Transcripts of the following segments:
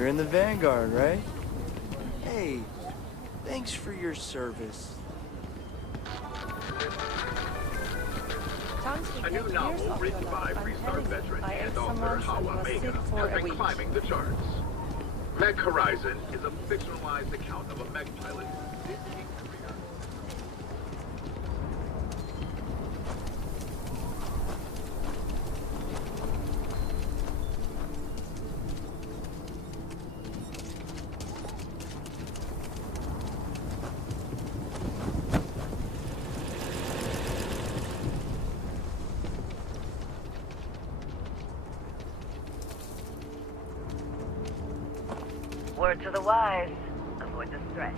You're in the Vanguard, right? Hey, thanks for your service. A new novel written by Freestar veteran and author Hawa Mega has been climbing the charts. Mech Horizon is a fictionalized account of a mech pilot whose distinct career. Word to the wise, avoid the stretch.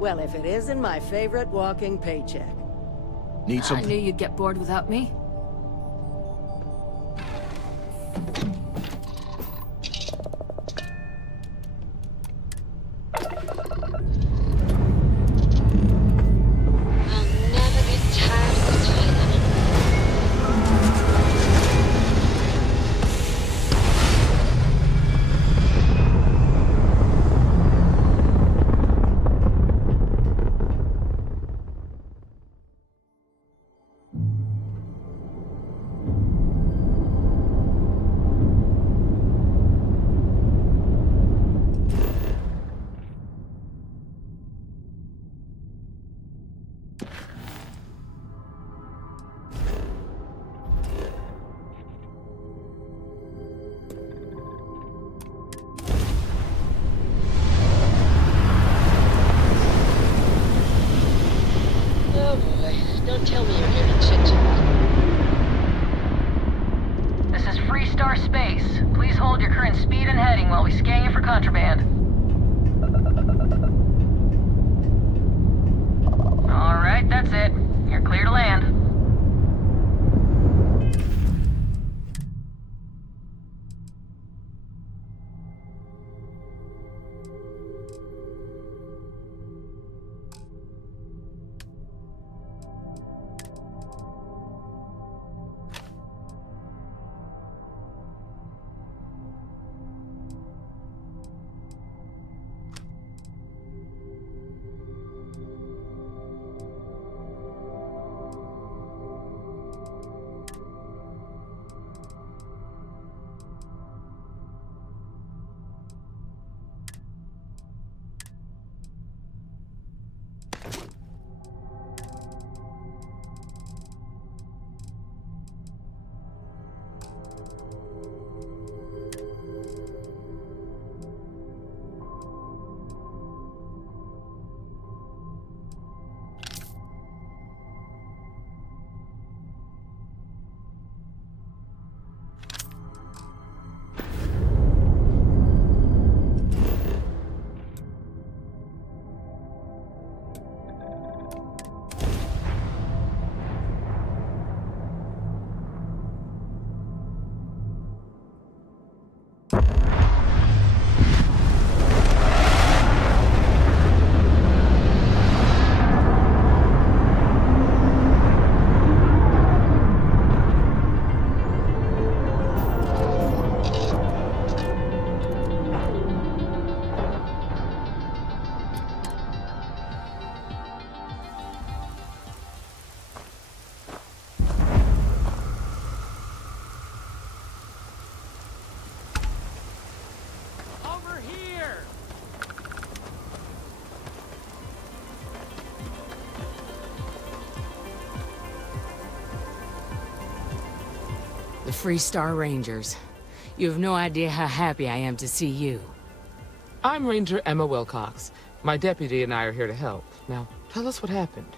Well, if it isn't my favorite walking paycheck. Need I something? knew you'd get bored without me. I'll never get tired of this feeling. Oh boy, don't tell me you're hearing chit-chat. This is Freestar Space. Please hold your current speed and heading while we scan you for contraband. Alright, that's it. You're clear to land. The Freestar Rangers. You have no idea how happy I am to see you. I'm Ranger Emma Wilcox. My deputy and I are here to help. Now, tell us what happened.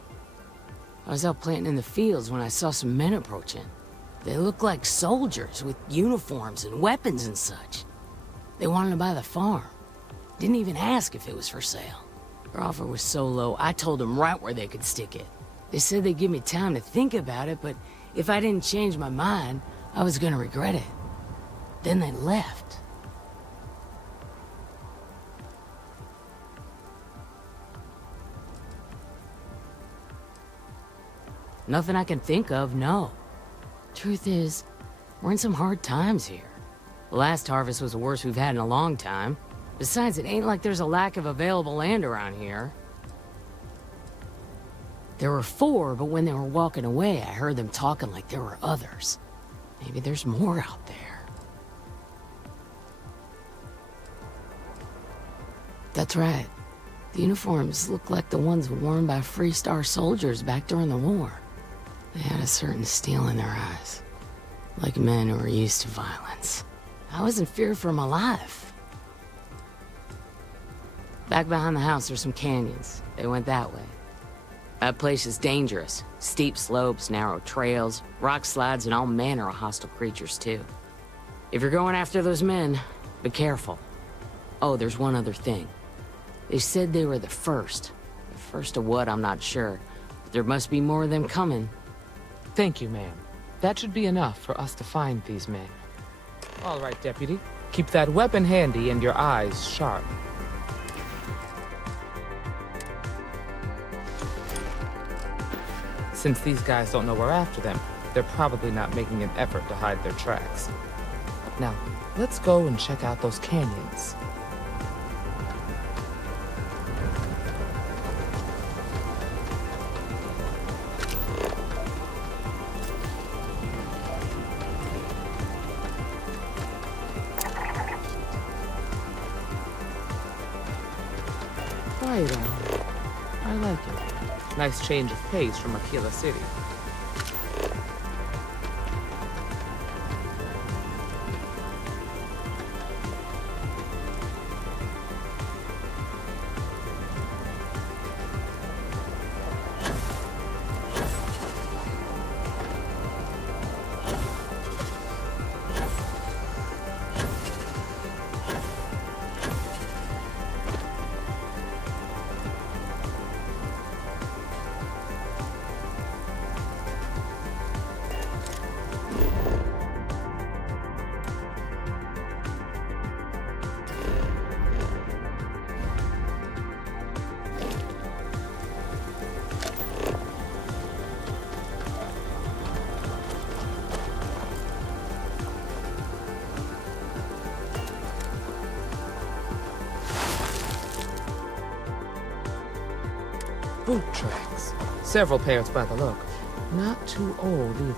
I was out planting in the fields when I saw some men approaching. They looked like soldiers with uniforms and weapons and such. They wanted to buy the farm. Didn't even ask if it was for sale. Their offer was so low, I told them right where they could stick it. They said they'd give me time to think about it, but if I didn't change my mind, I was gonna regret it. Then they left. Nothing I can think of, no. Truth is, we're in some hard times here. The last harvest was the worst we've had in a long time. Besides, it ain't like there's a lack of available land around here. There were 4, but when they were walking away, I heard them talking like there were others. Maybe there's more out there. That's right. The uniforms look like the ones worn by Freestar soldiers back during the war. They had a certain steel in their eyes, like men who were used to violence. I was in fear for my life. Back behind the house there's some canyons. They went that way. That place is dangerous. Steep slopes, narrow trails, rock slides, and all manner of hostile creatures too. If you're going after those men, be careful. Oh, there's one other thing. They said they were the first. The first of what, I'm not sure. But there must be more of them coming. Thank you, ma'am. That should be enough for us to find these men. All right, deputy. Keep that weapon handy and your eyes sharp. Since these guys don't know we're after them, they're probably not making an effort to hide their tracks. Now, let's go and check out those canyons. Right on. I like it. Nice change of pace from Aquila City. Boot tracks. Several pairs by the look. Not too old either.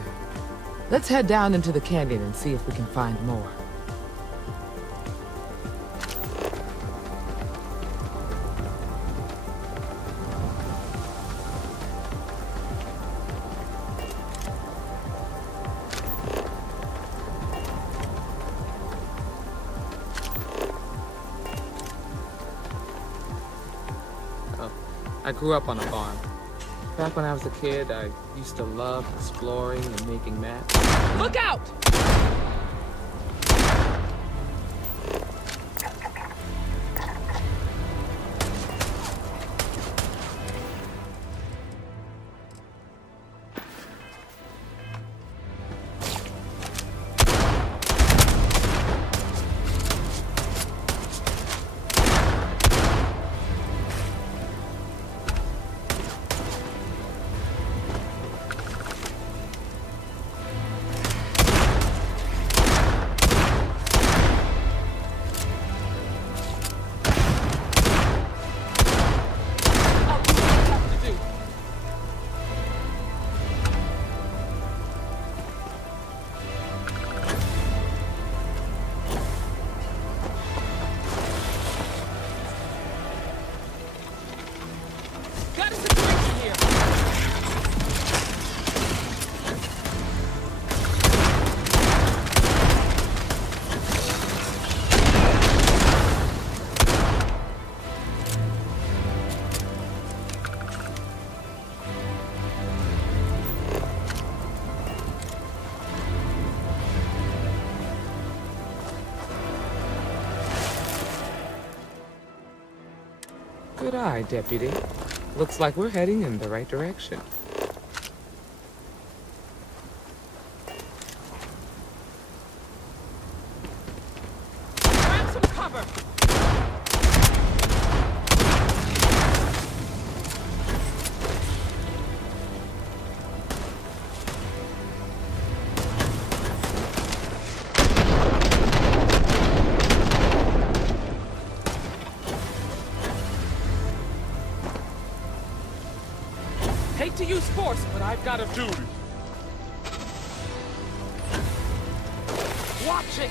Let's head down into the canyon and see if we can find more. I grew up on a farm. Back when I was a kid, I used to love exploring and making maps. Look out! Good eye, Deputy. Looks like we're heading in the right direction. Grab some cover! Hate to use force, but I've got a duty. Watch it!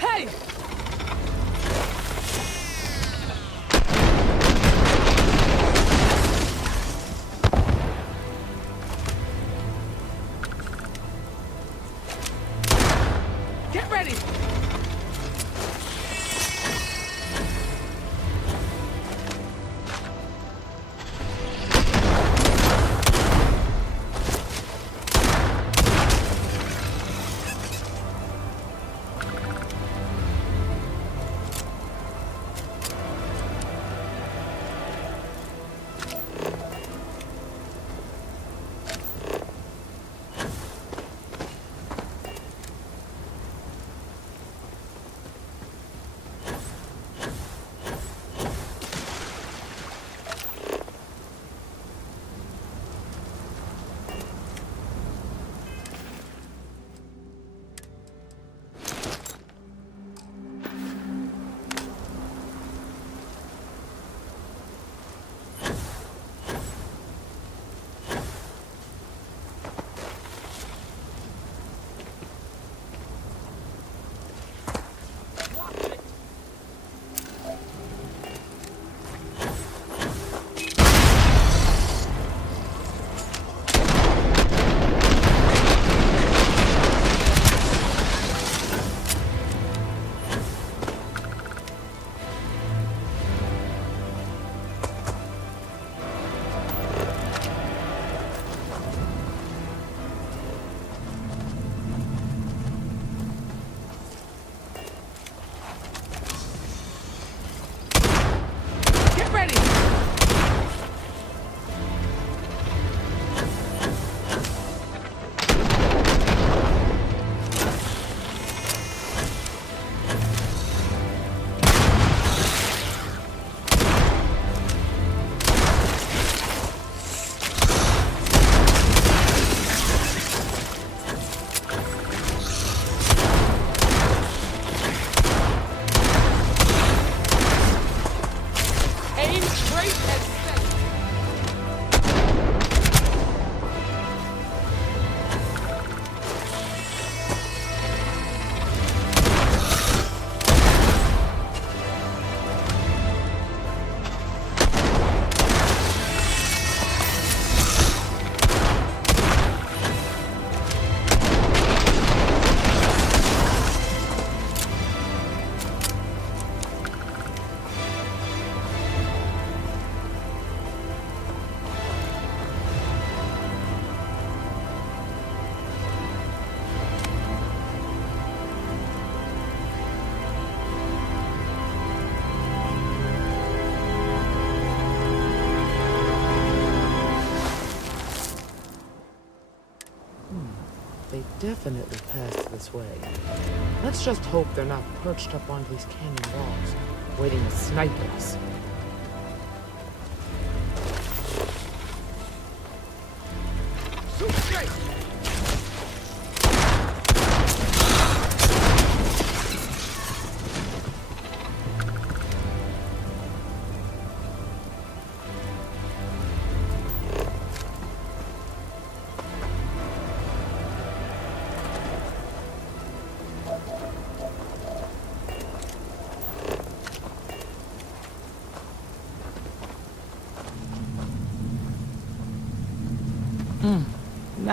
Hey! Get ready! Get ready! Aim straight and steady. They definitely passed this way. Let's just hope they're not perched up on these canyon walls, waiting to snipe us. Shoot straight!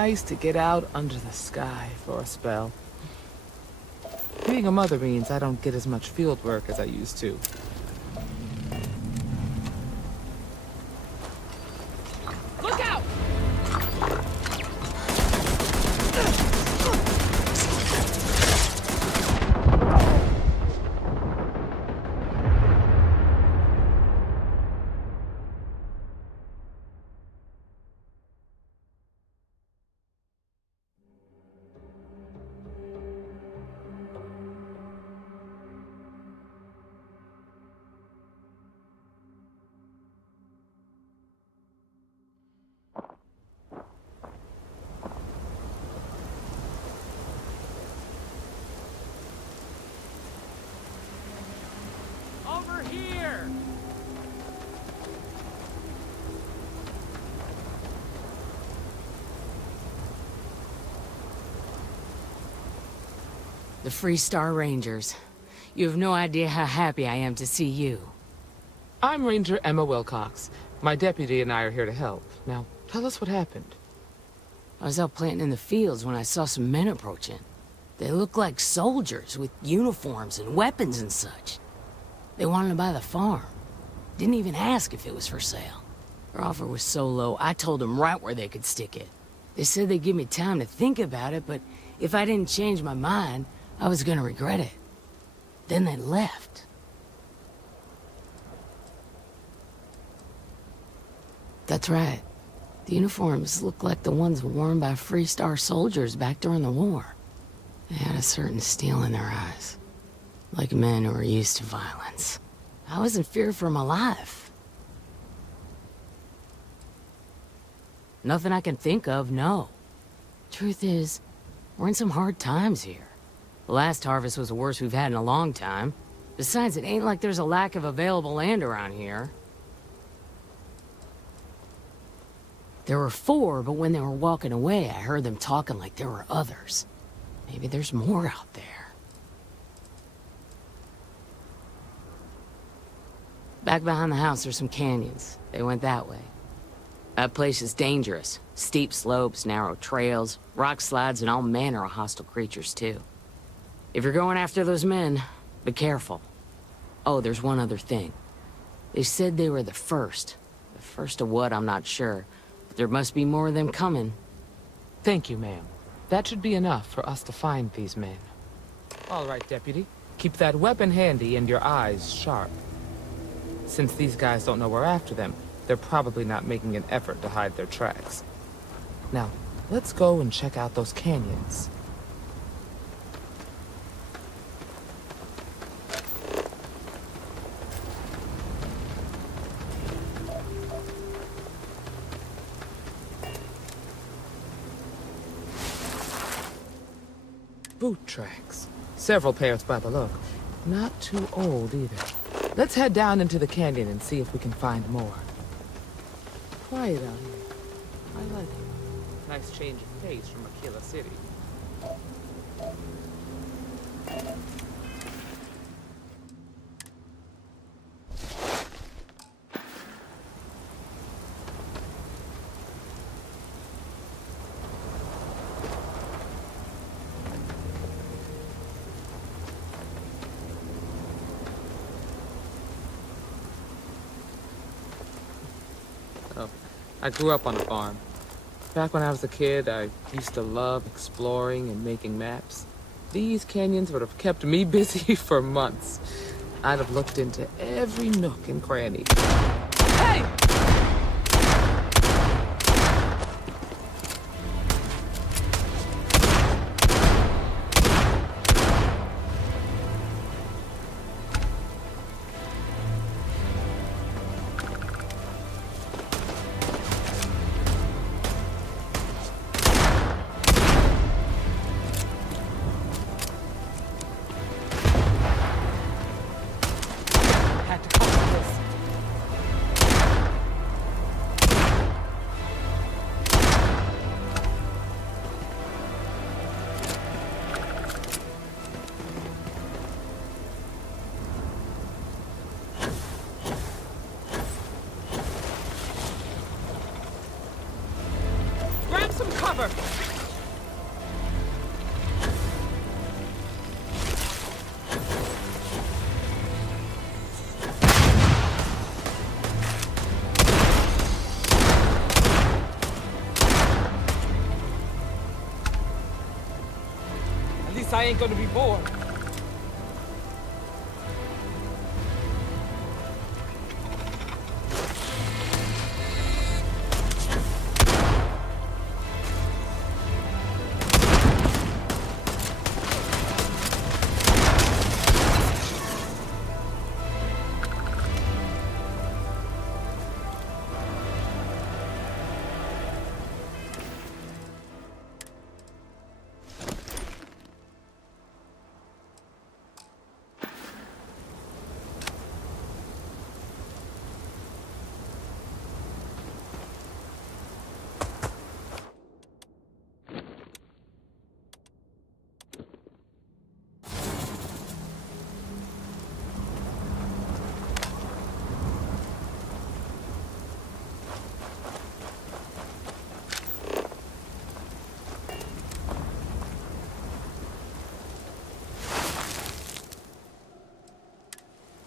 nice to get out under the sky for a spell. Being a mother means I don't get as much field work as I used to. Look out! Over here! The Freestar Rangers. You have no idea how happy I am to see you. I'm Ranger Emma Wilcox. My deputy and I are here to help. Now, tell us what happened. I was out planting in the fields when I saw some men approaching. They looked like soldiers with uniforms and weapons and such. They wanted to buy the farm. Didn't even ask if it was for sale. Their offer was so low, I told them right where they could stick it. They said they'd give me time to think about it, but if I didn't change my mind, I was gonna regret it. Then they left. That's right. The uniforms looked like the ones worn by Freestar soldiers back during the war. They had a certain steel in their eyes. Like men who are used to violence. I was in fear for my life. Nothing I can think of, no. Truth is, we're in some hard times here. The last harvest was the worst we've had in a long time. Besides, it ain't like there's a lack of available land around here. There were 4, but when they were walking away, I heard them talking like there were others. Maybe there's more out there. Back behind the house, there's some canyons. They went that way. That place is dangerous. Steep slopes, narrow trails, rock slides, and all manner of hostile creatures, too. If you're going after those men, be careful. Oh, there's one other thing. They said they were the first. The first of what, I'm not sure. But there must be more of them coming. Thank you, ma'am. That should be enough for us to find these men. All right, deputy. Keep that weapon handy and your eyes sharp. Since these guys don't know we're after them, they're probably not making an effort to hide their tracks. Now, let's go and check out those canyons. Boot tracks. Several pairs by the look. Not too old either. Let's head down into the canyon and see if we can find more. Quiet out here. I like it. Nice change of pace from Aquila City. I grew up on a farm. Back when I was a kid, I used to love exploring and making maps. These canyons would have kept me busy for months. I'd have looked into every nook and cranny. Hey! Had to come to this. ain't gonna be bored.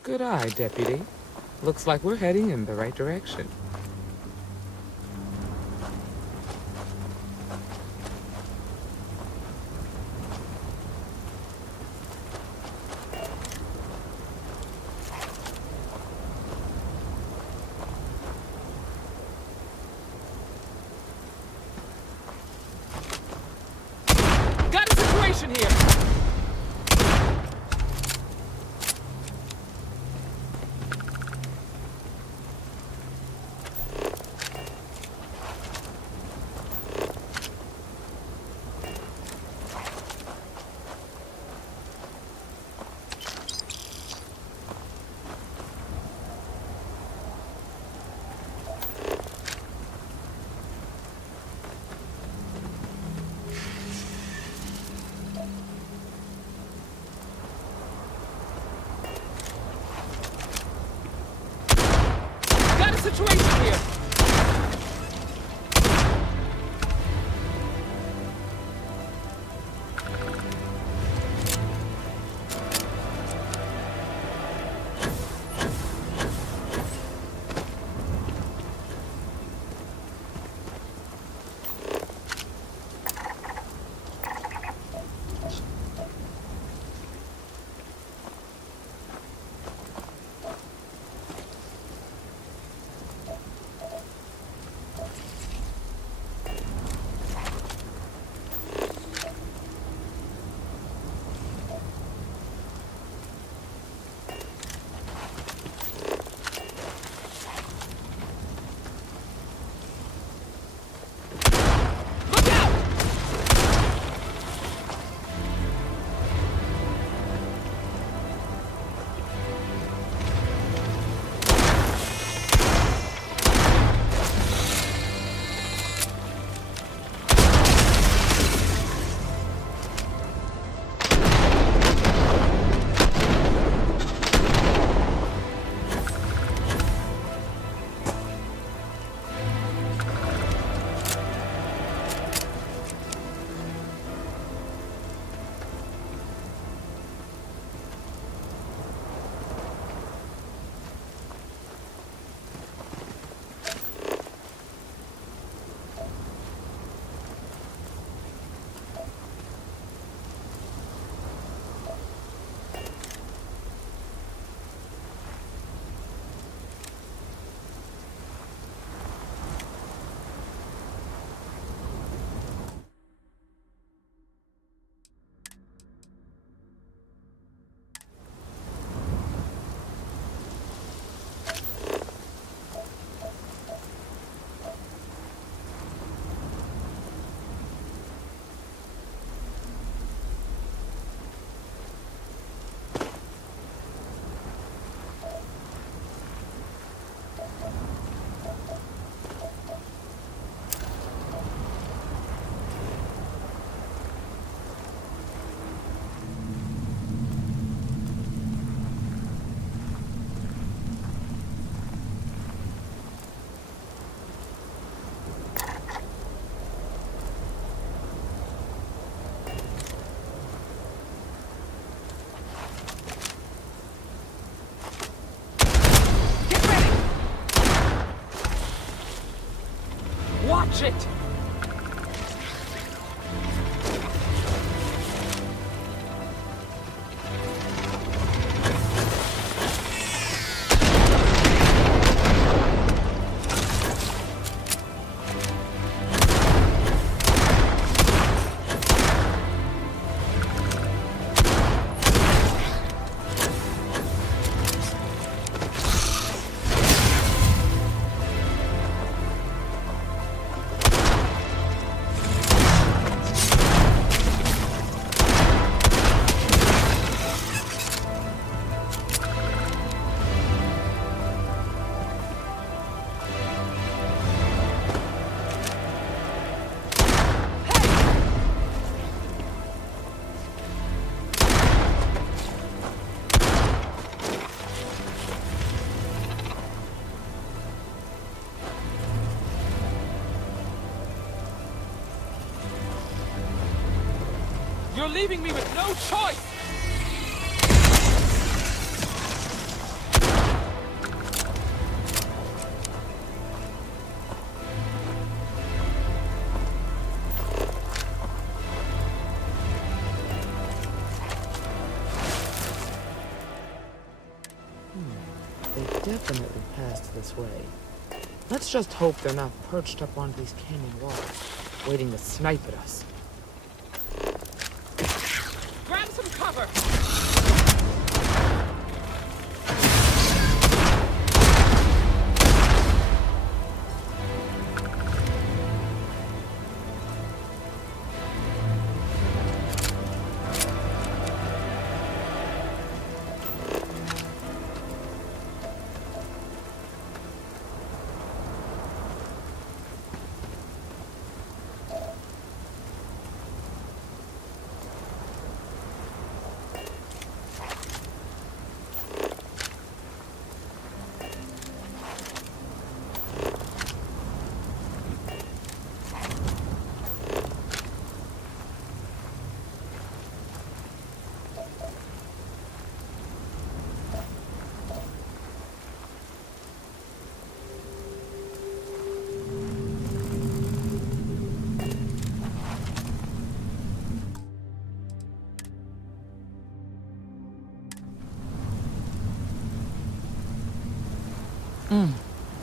Good eye, Deputy. Looks like we're heading in the right direction. Got a situation here! Got a situation here! Look out! Watch it! You're leaving me with no choice! They definitely passed this way. Let's just hope they're not perched up on these canyon walls, waiting to snipe at us. Grab some cover!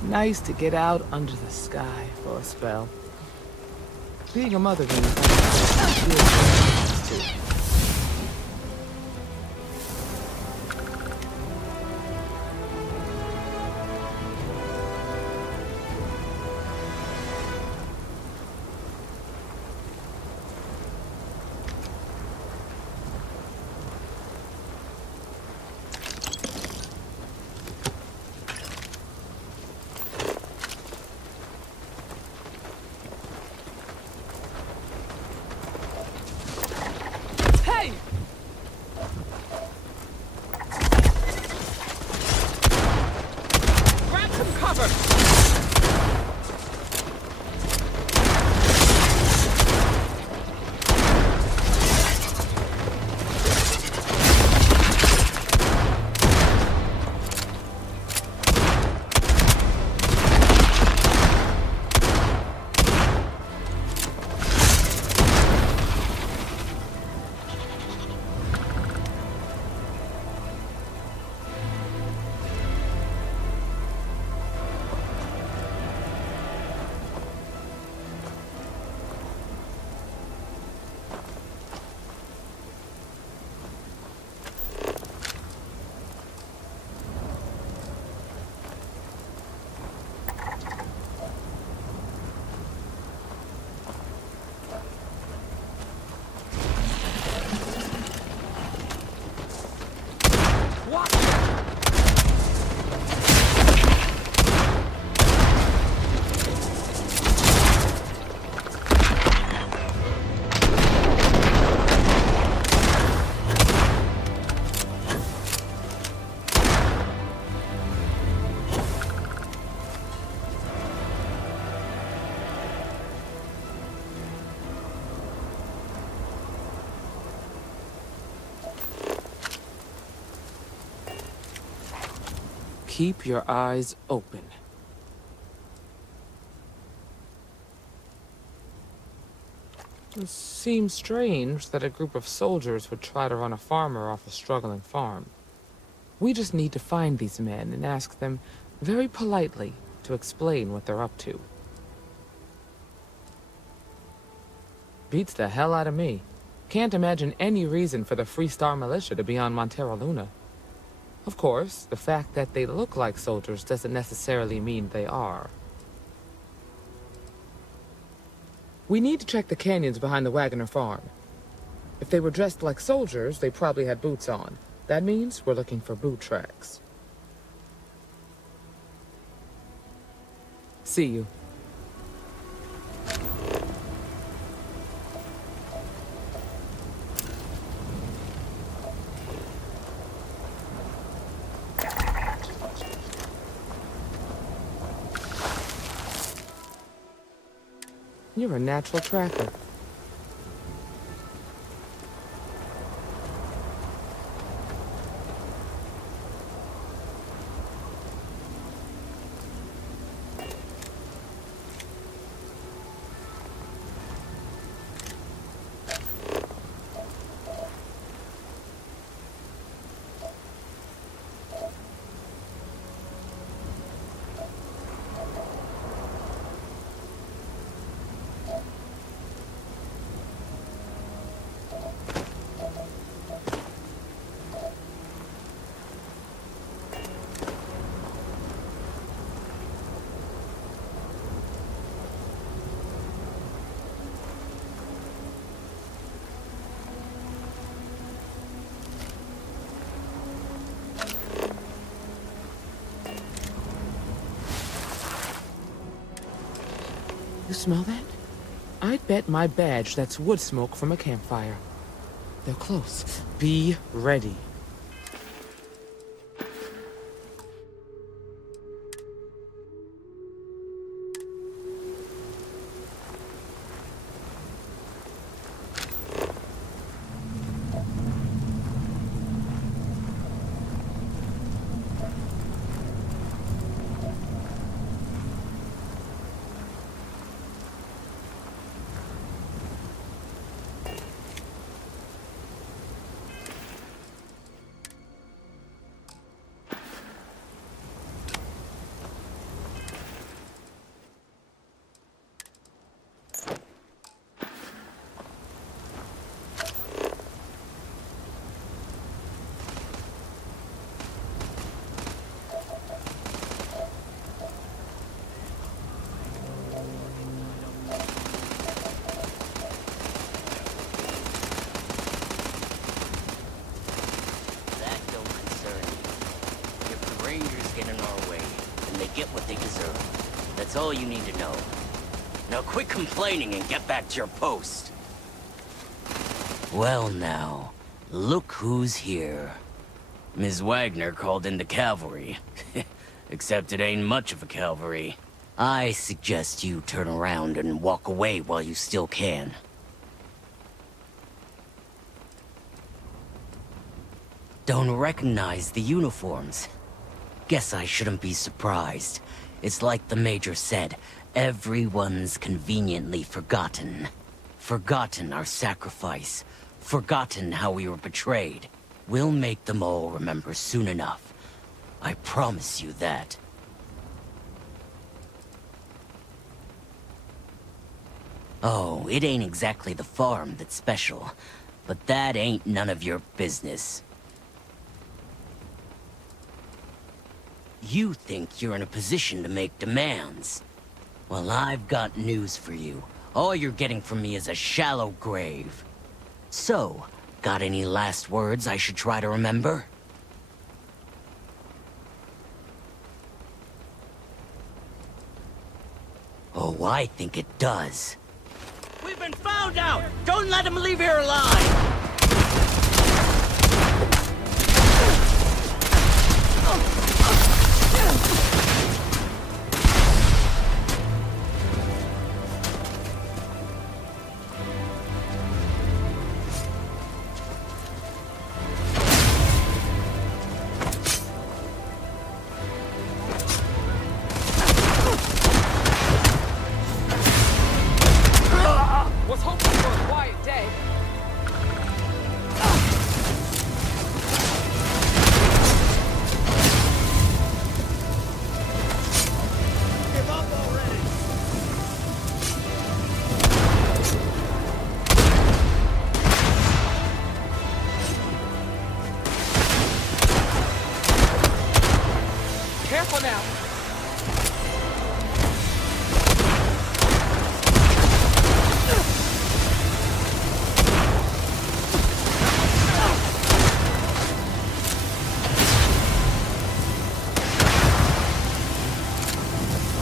Nice to get out under the sky for a spell. Being a mother means too. Hey! Grab some cover! Watch it! Keep your eyes open. It seems strange that a group of soldiers would try to run a farmer off a struggling farm. We just need to find these men and ask them very politely to explain what they're up to. Beats the hell out of me. Can't imagine any reason for the Freestar militia to be on Montero Luna. Of course, the fact that they look like soldiers doesn't necessarily mean they are. We need to check the canyons behind the Wagoner farm. If they were dressed like soldiers, they probably had boots on. That means we're looking for boot tracks. See you. You're a natural tracker. You smell that? I'd bet my badge that's wood smoke from a campfire. They're close. Be ready. That don't concern me. If the Rangers get in our way, then they get what they deserve. That's all you need to know. Now quit complaining and get back to your post. Well now, look who's here. Ms. Wagner called in the cavalry. Except it ain't much of a cavalry. I suggest you turn around and walk away while you still can. Don't recognize the uniforms. Guess I shouldn't be surprised. It's like the Major said, everyone's conveniently forgotten. Forgotten our sacrifice. Forgotten how we were betrayed. We'll make them all remember soon enough. I promise you that. Oh, it ain't exactly the farm that's special, but that ain't none of your business. You think you're in a position to make demands. Well, I've got news for you. All you're getting from me is a shallow grave. So, got any last words I should try to remember? Oh, I think it does. We've been found out! Don't let him leave here alive! Was hoping for a quiet day. Give up already! Careful now.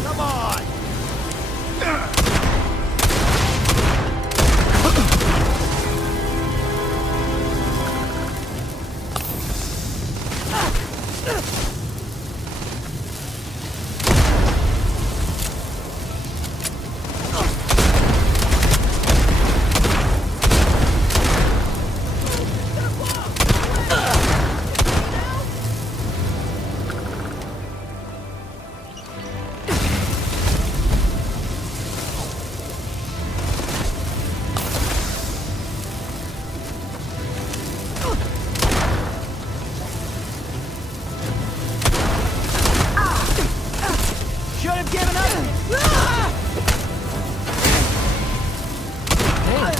Come on! Should have given up! Hey,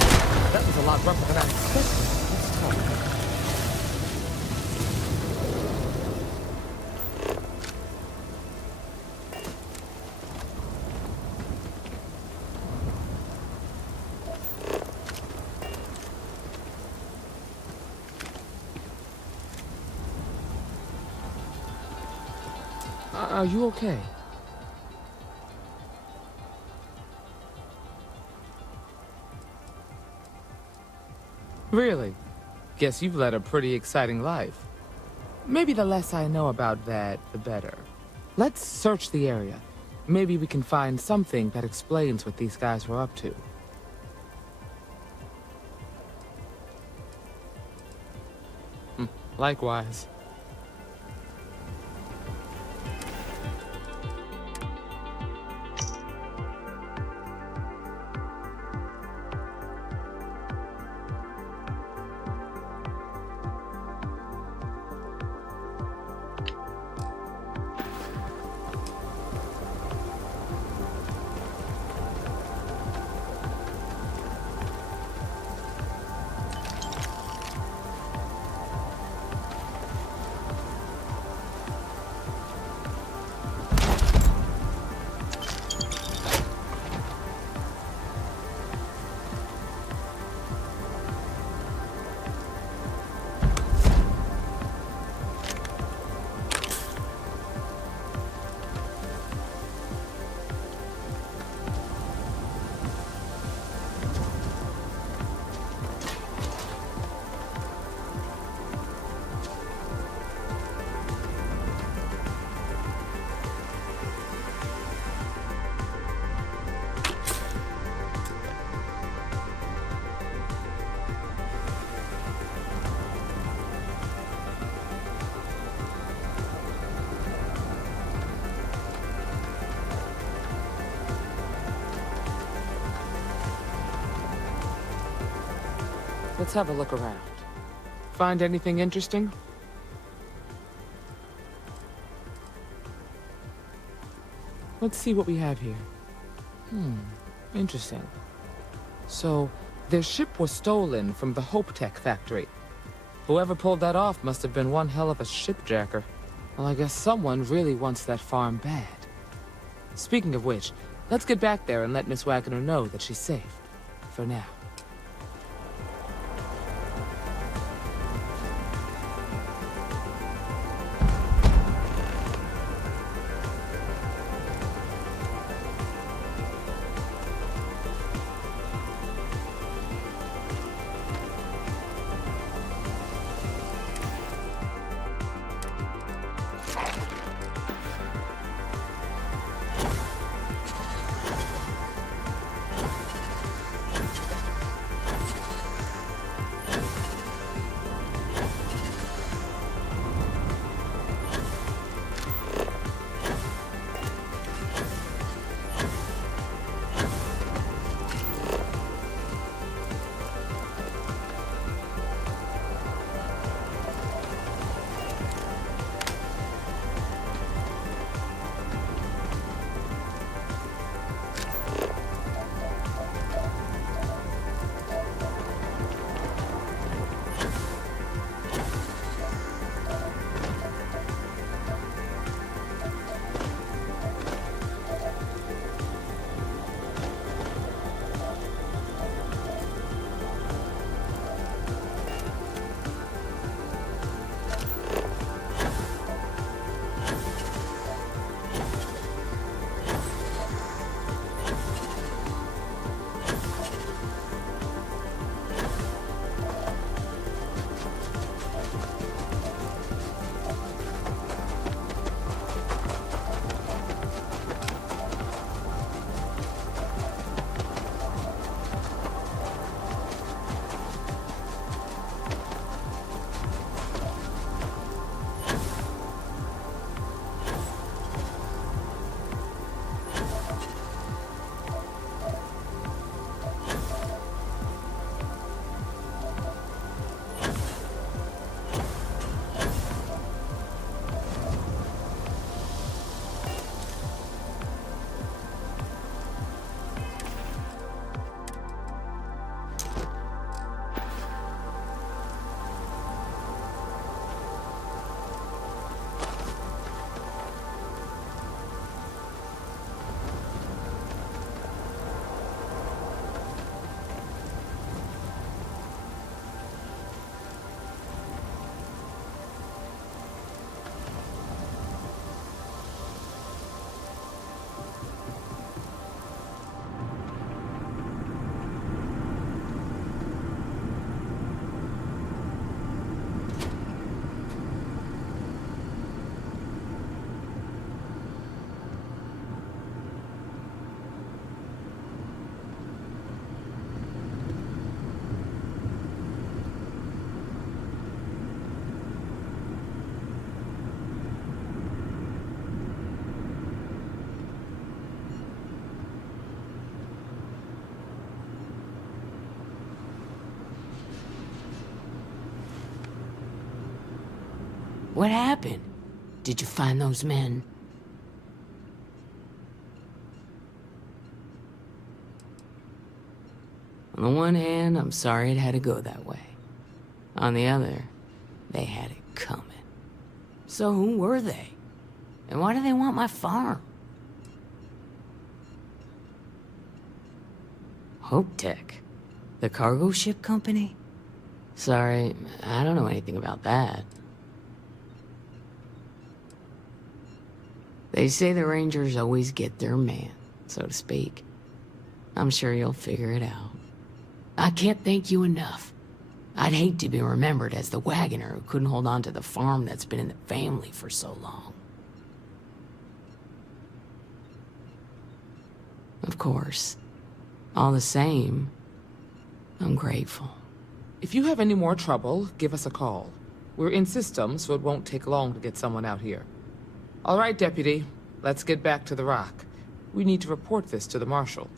that was a lot rougher than I expected. Let's talk. Are you okay? Really? Guess you've led a pretty exciting life. Maybe the less I know about that, the better. Let's search the area. Maybe we can find something that explains what these guys were up to. Likewise. Let's have a look around. Find anything interesting? Let's see what we have here. Interesting. So, their ship was stolen from the Hope Tech factory. Whoever pulled that off must have been one hell of a shipjacker. Well, I guess someone really wants that farm bad. Speaking of which, let's get back there and let Miss Wagner know that she's safe. For now. What happened? Did you find those men? On the one hand, I'm sorry it had to go that way. On the other, they had it coming. So who were they? And why do they want my farm? Hope Tech? The cargo ship company? Sorry, I don't know anything about that. They say the Rangers always get their man, so to speak. I'm sure you'll figure it out. I can't thank you enough. I'd hate to be remembered as the wagoner who couldn't hold on to the farm that's been in the family for so long. Of course. All the same, I'm grateful. If you have any more trouble, give us a call. We're in system, so it won't take long to get someone out here. All right, Deputy. Let's get back to the rock. We need to report this to the Marshal.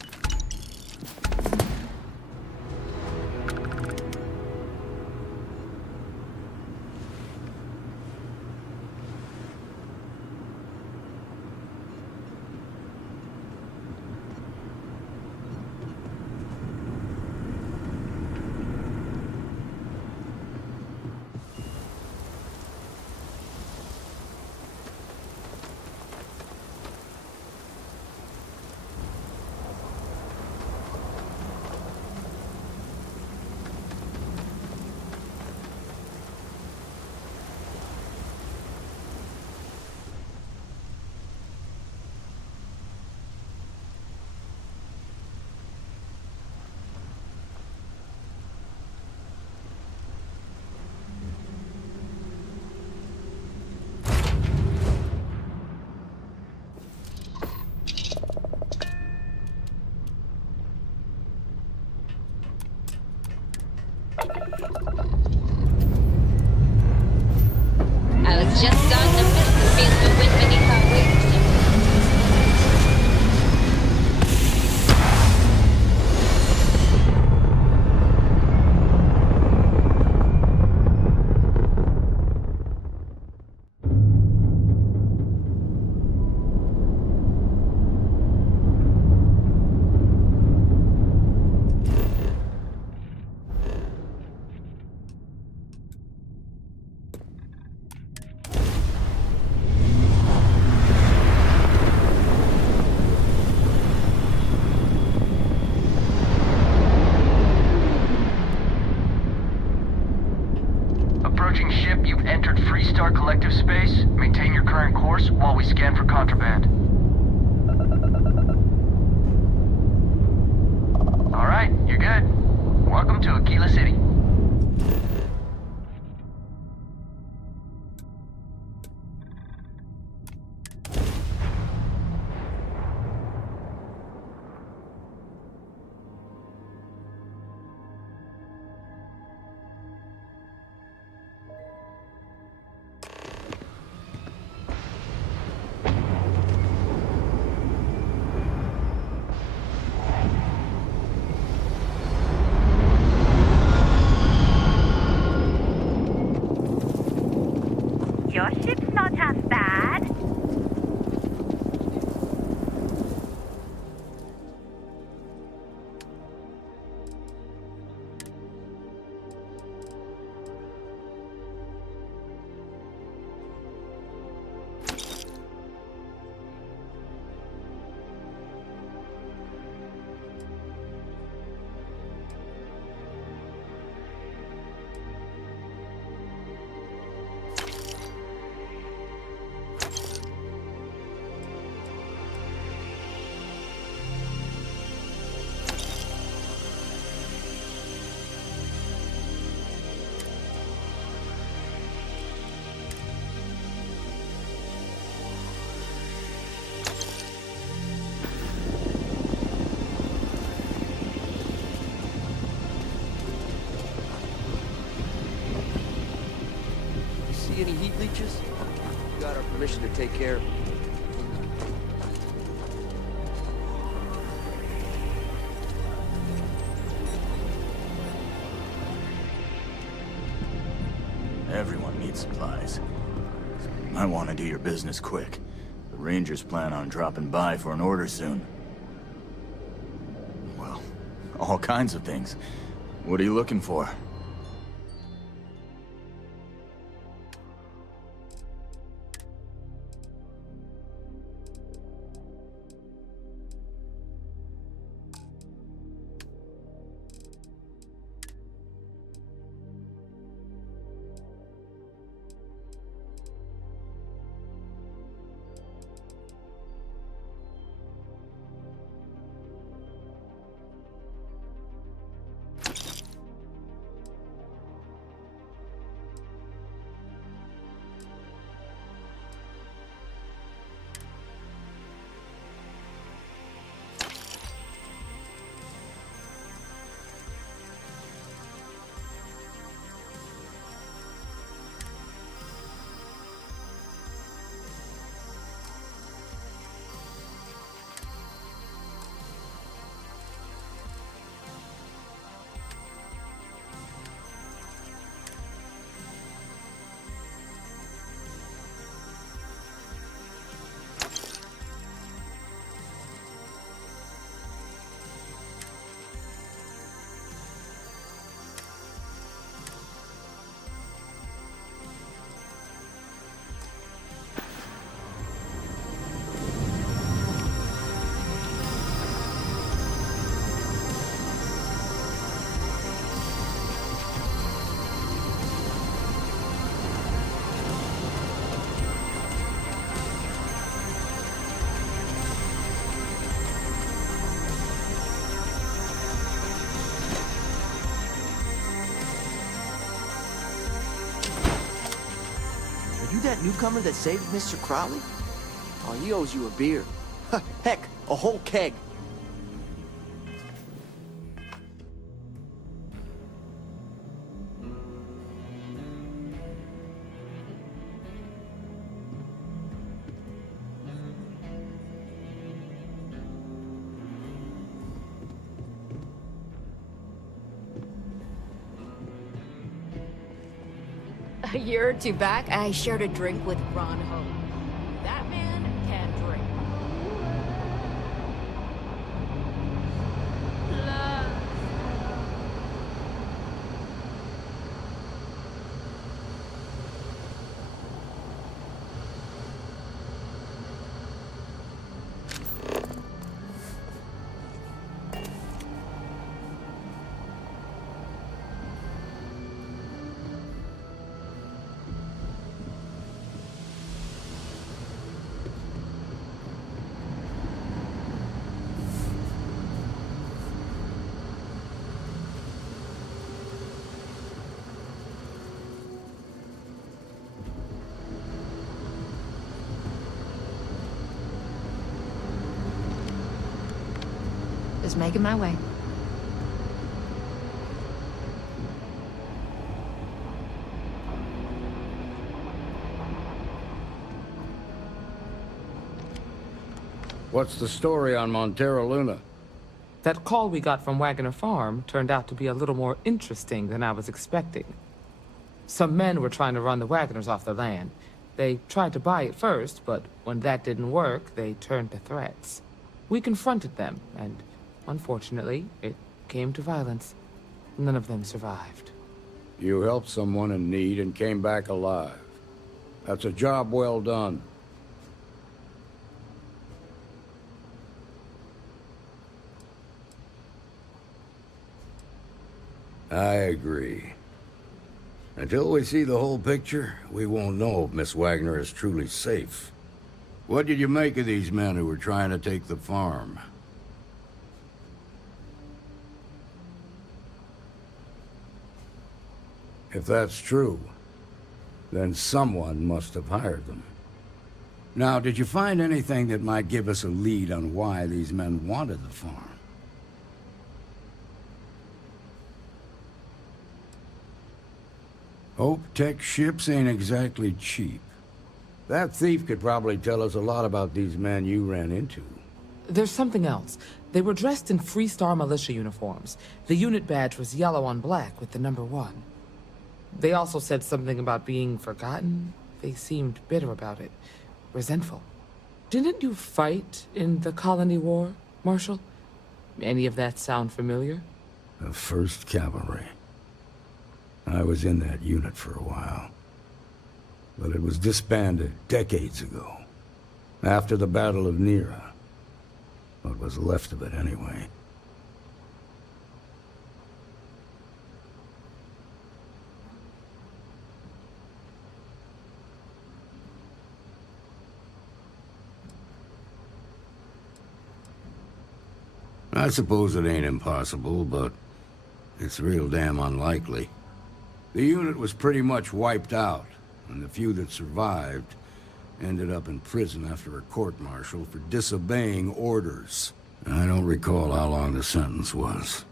I was just starting to miss the feel the wind beneath our wings. Approaching ship, you've entered Freestar Collective Space. Maintain your current course while we scan for contraband. Alright, you're good. Welcome to Aquila City. Your ship's not half bad. See any heat leeches? You got our permission to take care of them. Everyone needs supplies. Might want to do your business quick. The Rangers plan on dropping by for an order soon. Well, all kinds of things. What are you looking for? You that newcomer that saved Mr. Crowley? Oh, he owes you a beer. Heck, a whole keg. A year or two back, I shared a drink with Ron Ho. That man can drink. Just making my way. What's the story on Montero Luna? That call we got from Wagner Farm turned out to be a little more interesting than I was expecting. Some men were trying to run the Wagners off the land. They tried to buy it first, but when that didn't work, they turned to threats. We confronted them, and unfortunately, it came to violence. None of them survived. You helped someone in need and came back alive. That's a job well done. I agree. Until we see the whole picture, we won't know if Miss Wagner is truly safe. What did you make of these men who were trying to take the farm? If that's true, then someone must have hired them. Now, did you find anything that might give us a lead on why these men wanted the farm? Hope Tech ships ain't exactly cheap. That thief could probably tell us a lot about these men you ran into. There's something else. They were dressed in Freestar militia uniforms. The unit badge was yellow on black with the number 1. They also said something about being forgotten. They seemed bitter about it, resentful. Didn't you fight in the Colony War, Marshal? Any of that sound familiar? The 1st Cavalry. I was in that unit for a while. But it was disbanded decades ago. After the Battle of Nera. What was left of it, anyway. I suppose it ain't impossible, but it's real damn unlikely. The unit was pretty much wiped out, and the few that survived ended up in prison after a court-martial for disobeying orders. I don't recall how long the sentence was.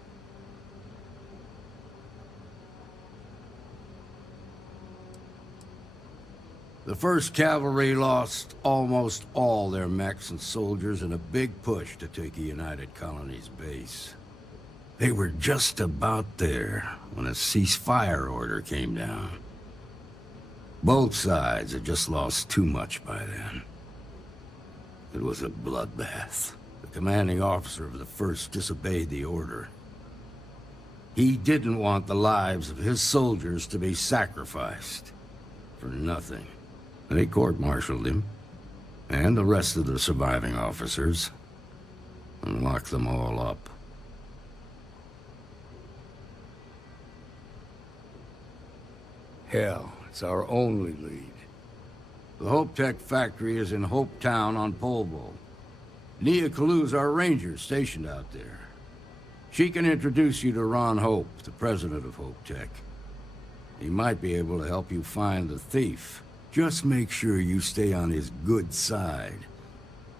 The 1st Cavalry lost almost all their mechs and soldiers in a big push to take a United Colonies base. They were just about there when a ceasefire order came down. Both sides had just lost too much by then. It was a bloodbath. The commanding officer of the 1st disobeyed the order. He didn't want the lives of his soldiers to be sacrificed for nothing. They court-martialed him, and the rest of the surviving officers, and locked them all up. Hell, it's our only lead. The Hope Tech factory is in Hope Town on Polvo. Nia Kalu's our ranger stationed out there. She can introduce you to Ron Hope, the president of Hope Tech. He might be able to help you find the thief. Just make sure you stay on his good side.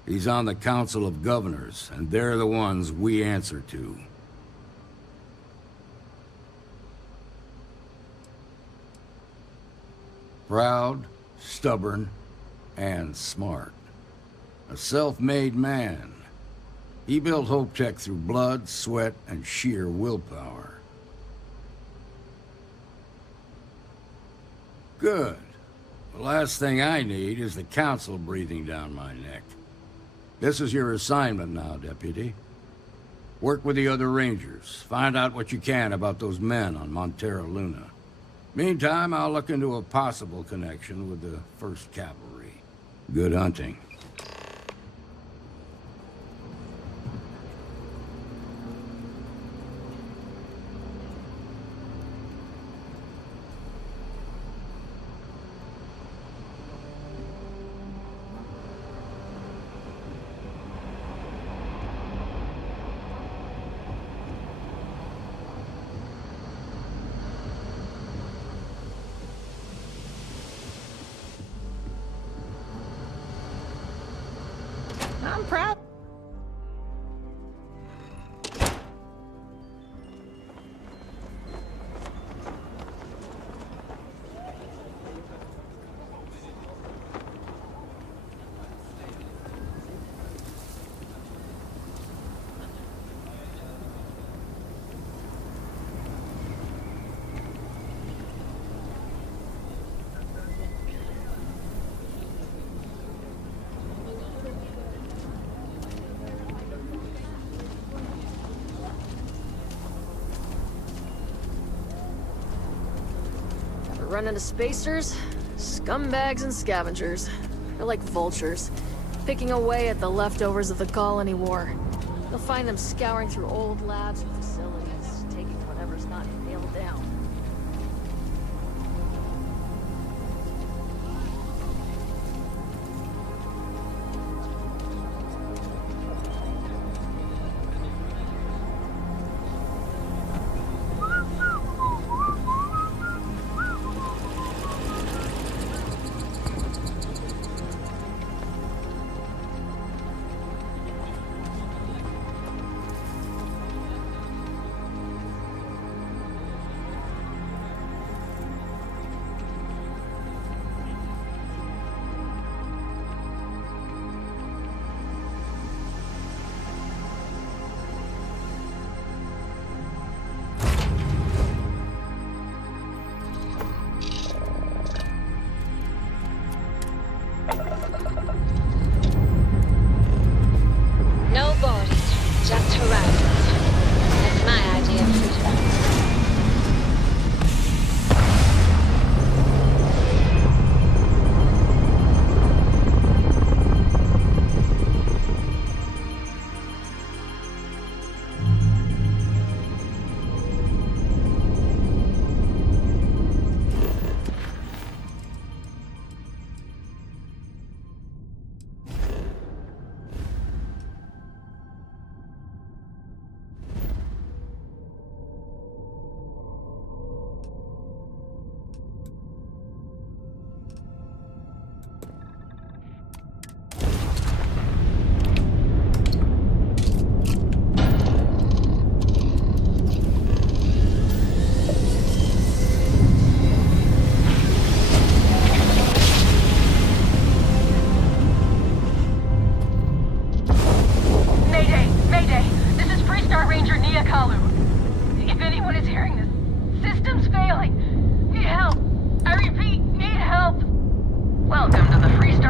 He's on the Council of Governors, and they're the ones we answer to. Proud, stubborn, and smart. A self-made man. He built Hope Tech through blood, sweat, and sheer willpower. Good. The last thing I need is the Council breathing down my neck. This is your assignment now, Deputy. Work with the other Rangers. Find out what you can about those men on Montera Luna. Meantime, I'll look into a possible connection with the 1st Cavalry. Good hunting. I'm proud. Run into spacers, scumbags, and scavengers. They're like vultures, picking away at the leftovers of the Colony War. You'll find them scouring through old labs and facilities, taking whatever's not nailed down.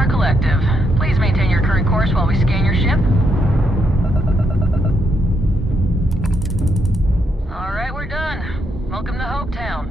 Freestar Collective. Please maintain your current course while we scan your ship. Alright, we're done. Welcome to Hopetown.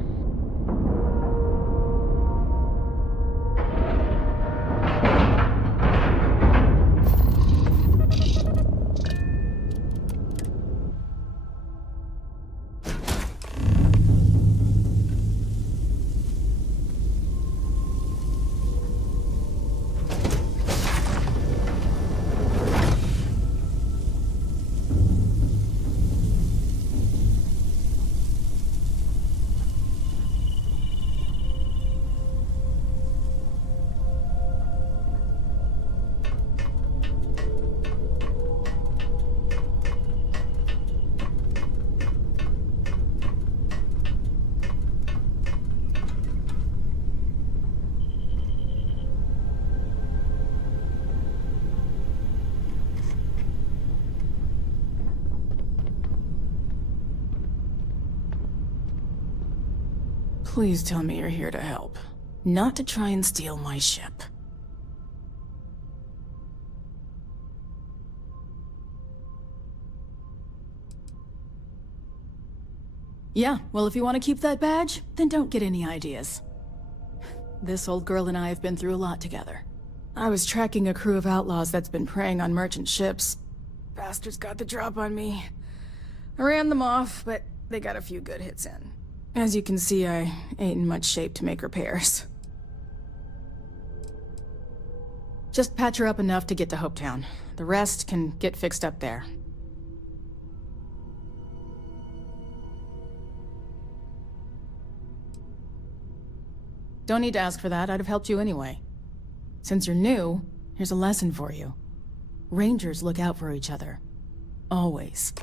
Please tell me you're here to help, not to try and steal my ship. Yeah, well, if you want to keep that badge, then don't get any ideas. This old girl and I have been through a lot together. I was tracking a crew of outlaws that's been preying on merchant ships. Bastards got the drop on me. I ran them off, but they got a few good hits in. As you can see, I ain't in much shape to make repairs. Just patch her up enough to get to Hopetown. The rest can get fixed up there. Don't need to ask for that, I'd have helped you anyway. Since you're new, here's a lesson for you. Rangers look out for each other. Always.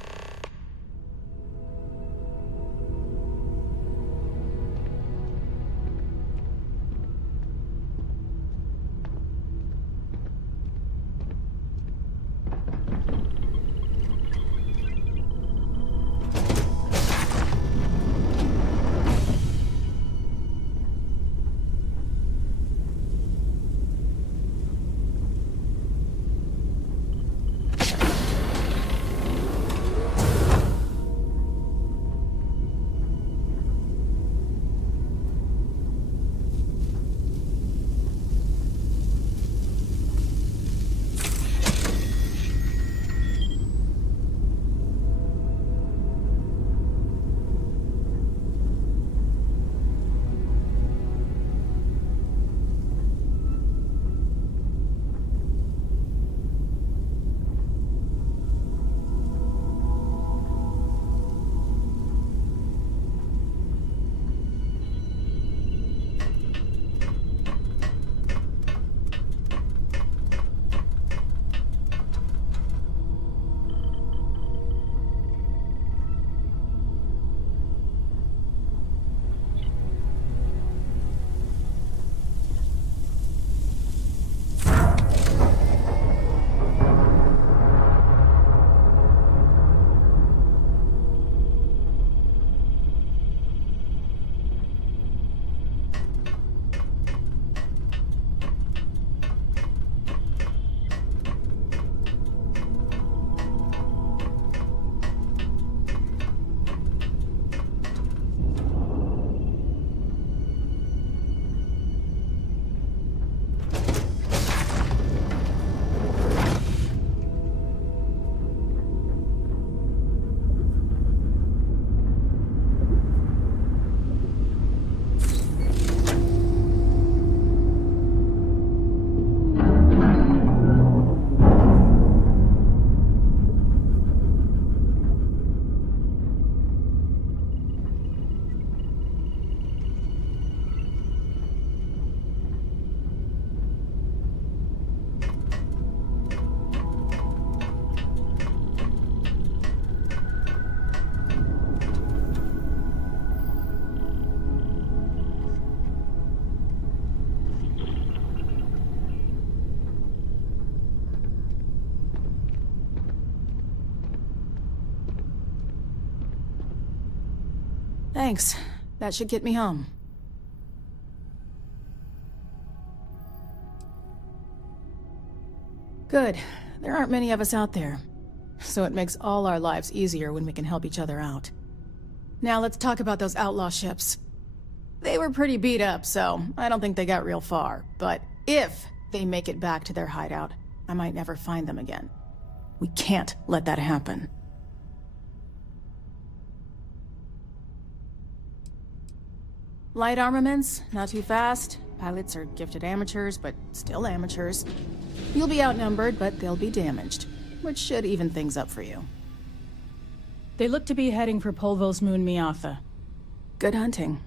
Thanks. That should get me home. Good. There aren't many of us out there. So it makes all our lives easier when we can help each other out. Now let's talk about those outlaw ships. They were pretty beat up, so I don't think they got real far. But if they make it back to their hideout, I might never find them again. We can't let that happen. Light armaments, not too fast. Pilots are gifted amateurs, but still amateurs. You'll be outnumbered, but they'll be damaged, which should even things up for you. They look to be heading for Polvo's moon Miatha. Good hunting.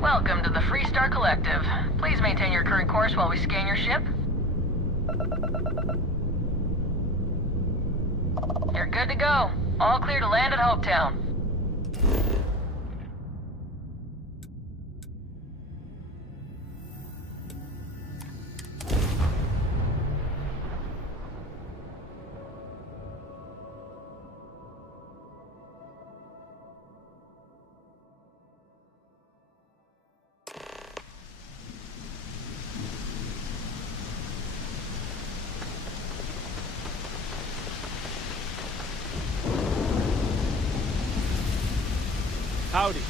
Welcome to the Freestar Collective. Please maintain your current course while we scan your ship. You're good to go. All clear to land at Hopetown. Howdy.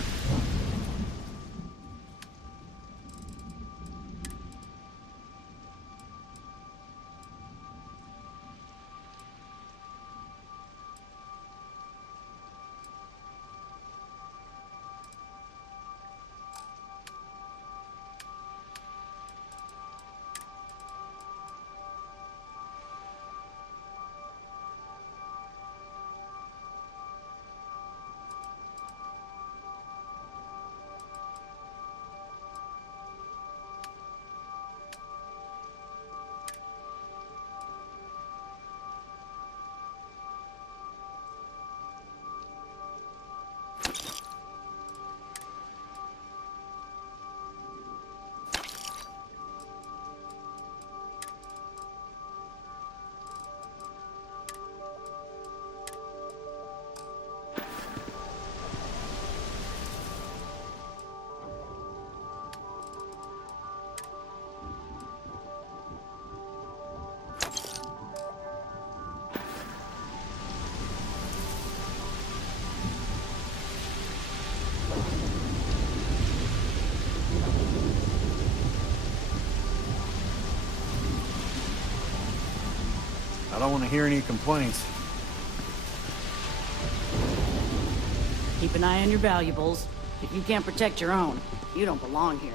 don't want to hear any complaints. Keep an eye on your valuables. If you can't protect your own, you don't belong here.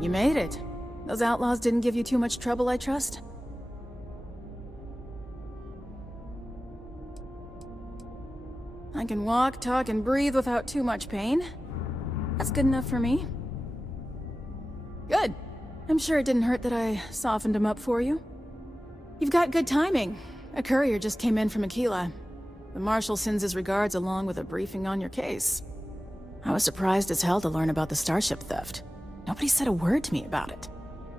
You made it. Those outlaws didn't give you too much trouble, I trust? I can walk, talk, and breathe without too much pain. That's good enough for me. Good. I'm sure it didn't hurt that I softened him up for you. You've got good timing. A courier just came in from Aquila. The Marshal sends his regards along with a briefing on your case. I was surprised as hell to learn about the starship theft. Nobody said a word to me about it.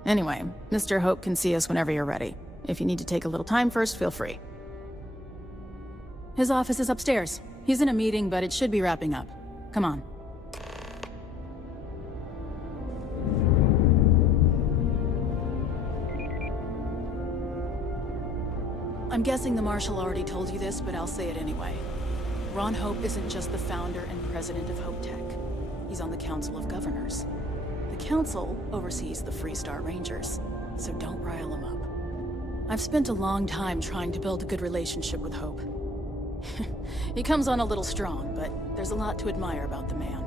Anyway, Mr. Hope can see us whenever you're ready. If you need to take a little time first, feel free. His office is upstairs. He's in a meeting, but it should be wrapping up. Come on. I'm guessing the Marshal already told you this, but I'll say it anyway. Ron Hope isn't just the founder and president of Hope Tech. He's on the Council of Governors. The Council oversees the Freestar Rangers, so don't rile him up. I've spent a long time trying to build a good relationship with Hope. He comes on a little strong, but there's a lot to admire about the man.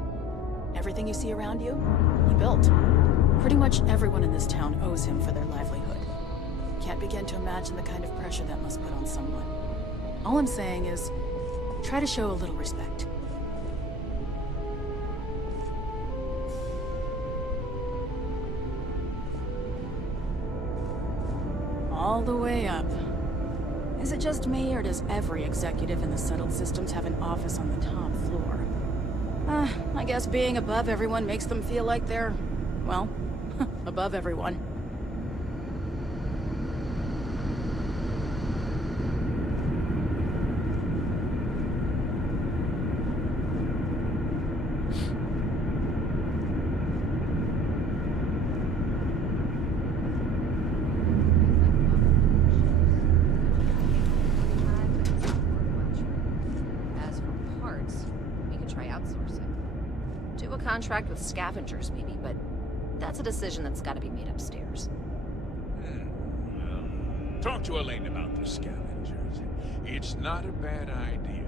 Everything you see around you, he built. Pretty much everyone in this town owes him for their livelihood. Can't begin to imagine the kind of pressure that must put on someone. All I'm saying is, try to show a little respect. All the way up. Is it just me, or does every executive in the settled systems have an office on the top floor? I guess being above everyone makes them feel like they're, well, above everyone. Contract with scavengers, maybe, but that's a decision that's got to be made upstairs. Talk to Elaine about the scavengers. It's not a bad idea,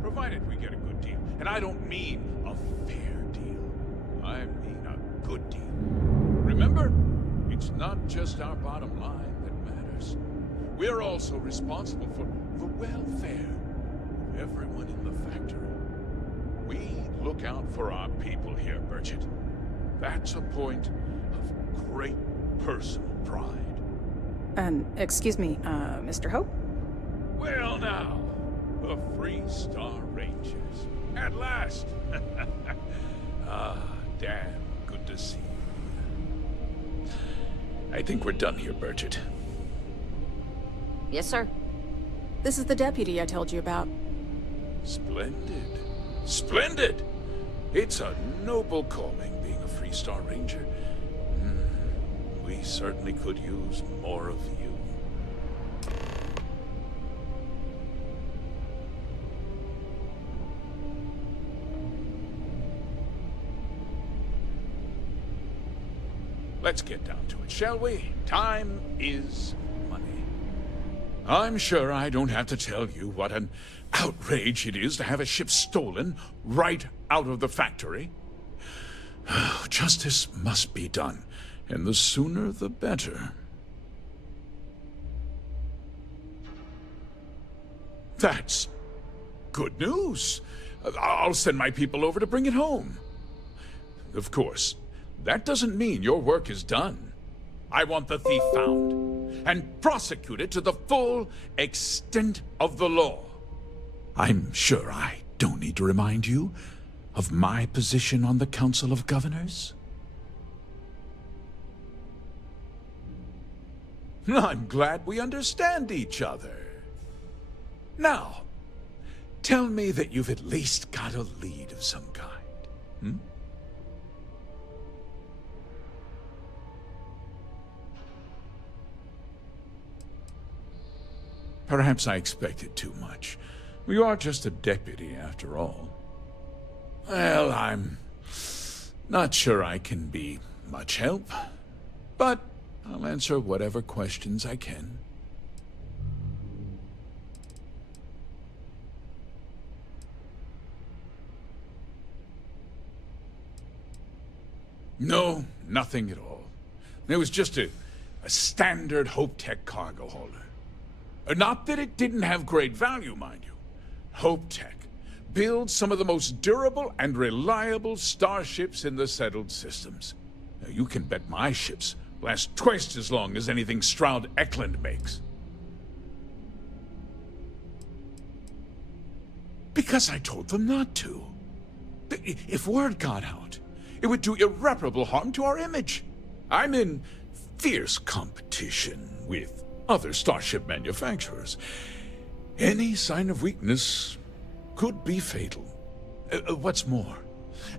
provided we get a good deal. And I don't mean a fair deal. I mean a good deal. Remember, it's not just our bottom line that matters. We're also responsible for the welfare of everyone in the factory. We look out for our people here, Burchett. That's a point of great personal pride. Excuse me, Mr. Hope? Well now, the Freestar Rangers. At last! Damn good to see you. I think we're done here, Burchett. Yes, sir. This is the deputy I told you about. Splendid. Splendid! It's a noble calling, being a Freestar Ranger. We certainly could use more of you. Let's get down to it, shall we? Time is money. I'm sure I don't have to tell you what an outrage it is to have a ship stolen right out of the factory. Justice must be done, and the sooner the better. That's good news. I'll send my people over to bring it home. Of course, that doesn't mean your work is done. I want the thief found and prosecuted to the full extent of the law. I'm sure I don't need to remind you of my position on the Council of Governors. I'm glad we understand each other. Now, tell me that you've at least got a lead of some kind, Perhaps I expected too much. You are just a deputy, after all. Well, I'm not sure I can be much help, but I'll answer whatever questions I can. No, nothing at all. It was just a standard Hope Tech cargo holder. Not that it didn't have great value, mind you. Hope Tech builds some of the most durable and reliable starships in the settled systems. Now, you can bet my ships last twice as long as anything Stroud Eklund makes. Because I told them not to. If word got out, it would do irreparable harm to our image. I'm in fierce competition with other starship manufacturers. Any sign of weakness could be fatal. What's more,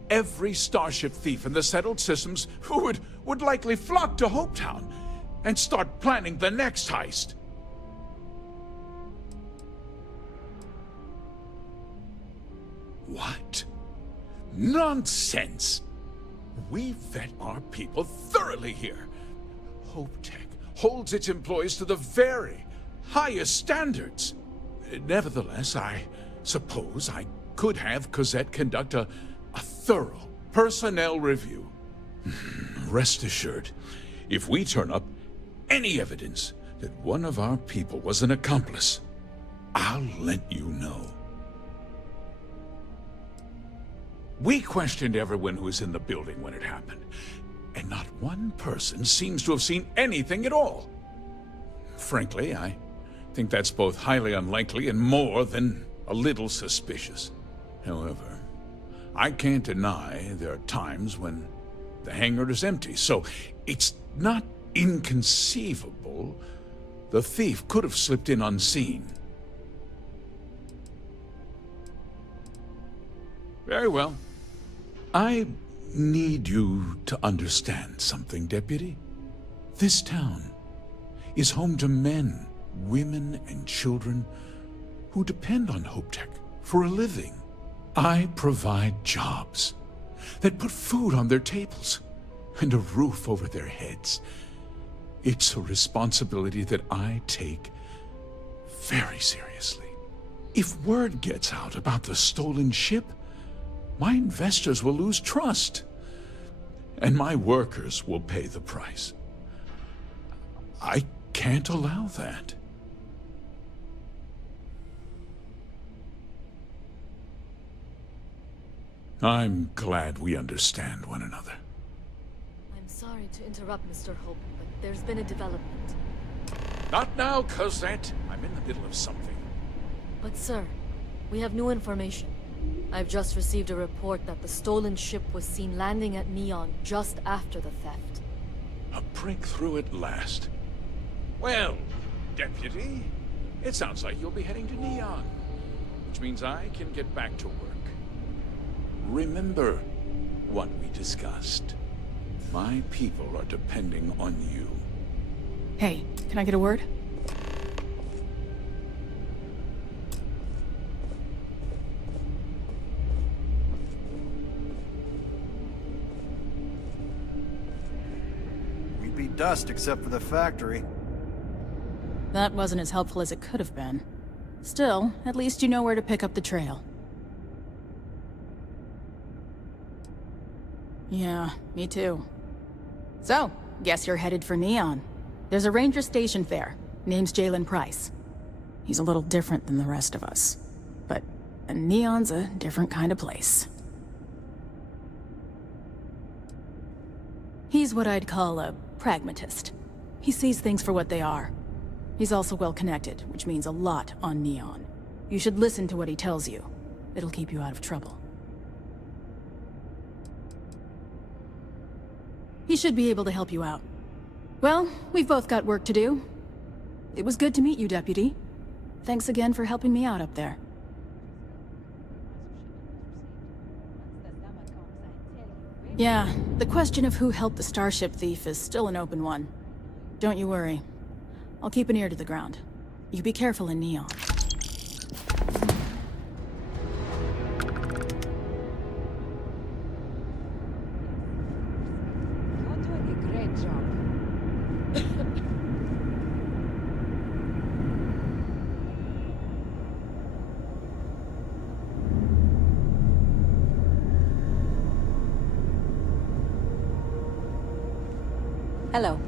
every starship thief in the settled systems would likely flock to Hopetown and start planning the next heist. What? Nonsense! We vet our people thoroughly here. Hope Tech holds its employees to the very highest standards. Nevertheless, I suppose I could have Cosette conduct a thorough personnel review. Rest assured, if we turn up any evidence that one of our people was an accomplice, I'll let you know. We questioned everyone who was in the building when it happened, and not one person seems to have seen anything at all. Frankly, I think that's both highly unlikely and more than a little suspicious. However, I can't deny there are times when the hangar is empty, so it's not inconceivable the thief could have slipped in unseen. Very well. I need you to understand something, Deputy. This town is home to men, women, and children who depend on Hope Tech for a living. I provide jobs that put food on their tables and a roof over their heads. It's a responsibility that I take very seriously. If word gets out about the stolen ship, my investors will lose trust, and my workers will pay the price. I can't allow that. I'm glad we understand one another. I'm sorry to interrupt, Mr. Hope, but there's been a development. Not now, Cosette. I'm in the middle of something. But sir, we have new information. I've just received a report that the stolen ship was seen landing at Neon just after the theft. A breakthrough at last. Well, Deputy, it sounds like you'll be heading to Neon, which means I can get back to work. Remember what we discussed. My people are depending on you. Hey, can I get a word? We'd be dust except for the factory. That wasn't as helpful as it could have been. Still, at least you know where to pick up the trail. Yeah, me too. So, guess you're headed for Neon. There's a ranger stationed there. Name's Jalen Price. He's a little different than the rest of us. But Neon's a different kind of place. He's what I'd call a pragmatist. He sees things for what they are. He's also well connected, which means a lot on Neon. You should listen to what he tells you. It'll keep you out of trouble. He should be able to help you out. Well, we've both got work to do. It was good to meet you, Deputy. Thanks again for helping me out up there. Yeah, the question of who helped the Starship thief is still an open one. Don't you worry. I'll keep an ear to the ground. You be careful in Neon. You're doing a great job. Hello.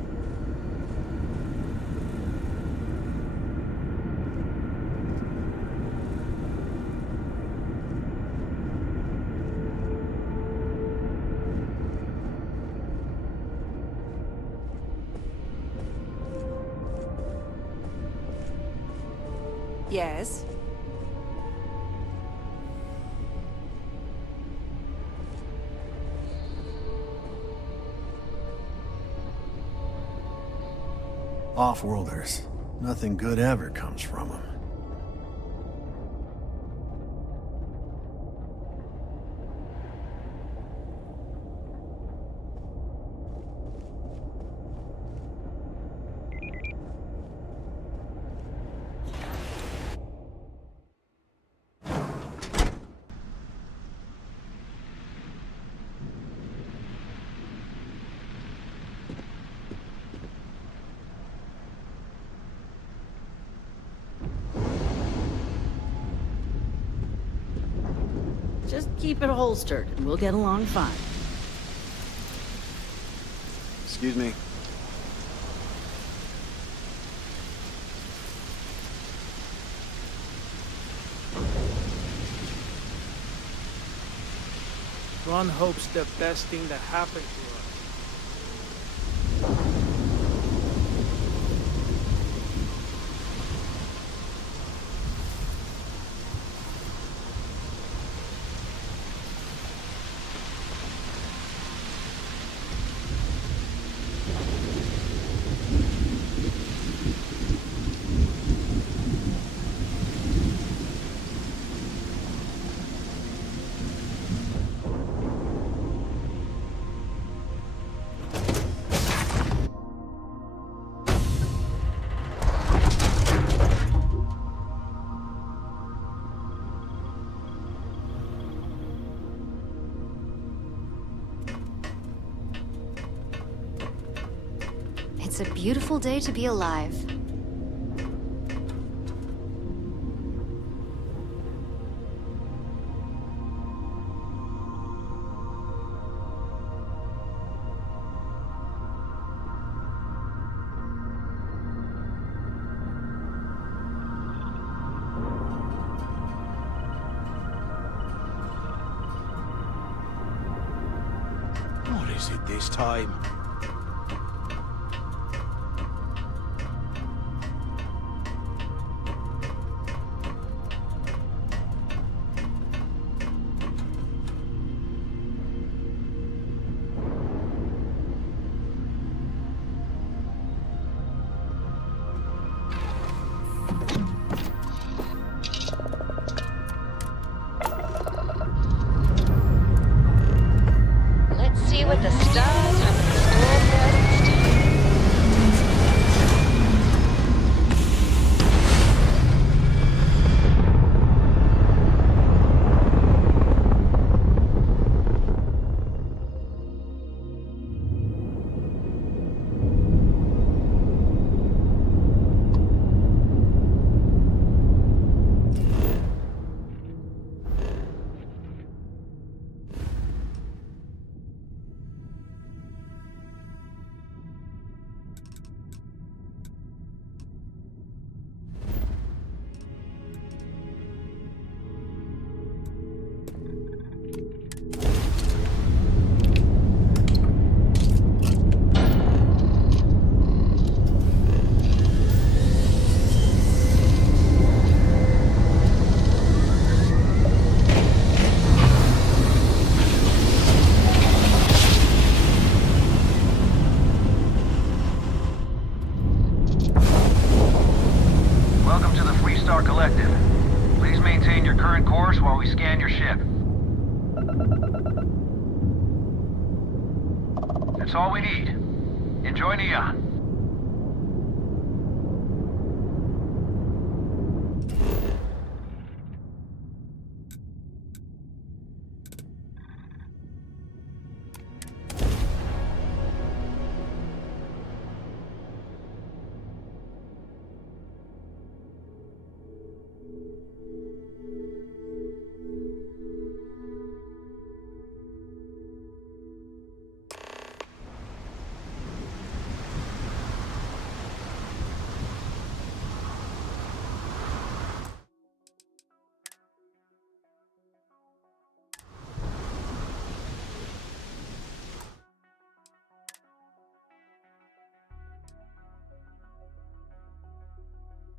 Yes. Off-worlders. Nothing good ever comes from them. Just keep it holstered, and we'll get along fine. Excuse me. Ron hopes the best thing that happened to us. It's a beautiful day to be alive. What is it this time? Let's see what the stars have in store. Welcome to the Freestar Collective. Please maintain your current course while we scan your ship. That's all we need. Enjoy Neon.